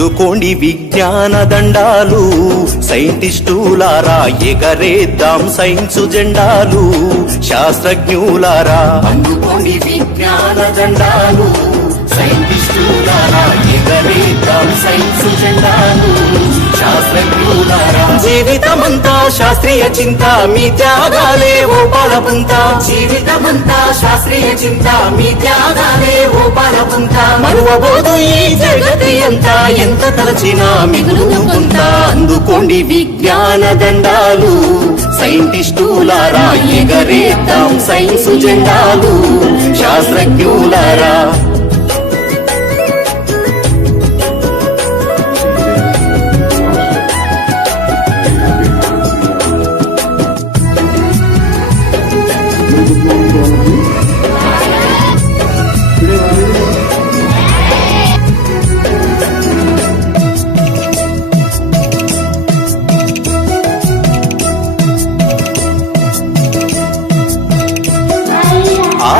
అందుకోండి విజ్ఞాన దండాలు, సైంటిస్టులారా ఎగరేద్దాం సైన్సు జెండాలు, శాస్త్రజ్ఞులారా అందుకోండి విజ్ఞాన దండాలు, సైంటిస్టులారా ఎగరేద్దాం సైన్సు జెండాలు, శాస్త్రజ్ఞులారా. జీవితమంతా శాస్త్రీయ చింత, మీ త్యాగాలే ఓ పాలపుంత, జీవితమంతా శాస్త్రీయ చింత, మీ త్యాగాలే ఓ పాలపుంత. మరువబోదు ఈ జగతి అంతా, ఎంత తలచినా మిగులును కొంత. అందుకోండి విజ్ఞాన దండాలు, సైంటిస్టులారా ఎగరేద్దాం సైన్సు జెండాలు, శాస్త్రజ్ఞులారా.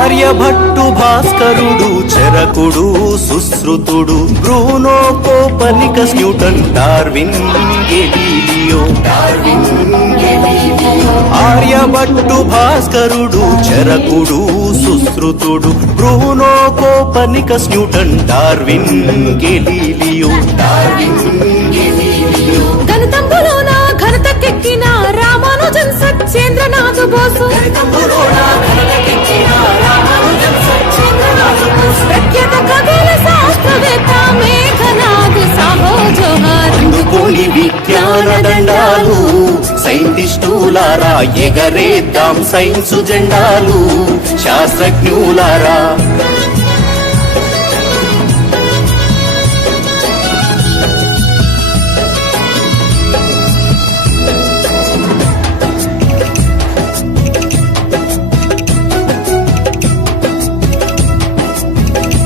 ఆర్యభట్టు, భాస్కరుడు, చరకుడు, సుశ్రుతుడు, Bruno, Copernicus, Newton, Darwin, Galileo. Aryabhata, భాస్కరుడు, చరకుడు, సుశ్రుతుడు, Bruno, Copernicus, Newton, Darwin, Galileo. గణితంబులోన ఘనతకెక్కిన రామానుజన్, సత్యేంద్రనాథ్ బోసు, ప్రఖ్యాత ఖగోళ శాస్త్రవేత్త మేఘనాథ్ సాహో జోహార్. అందుకోని విజ్ఞాన దండాలు, సైంటిస్టులారా ఎగరేద్దాం సైన్సు జెండాలు, శాస్త్రజ్ఞులారా.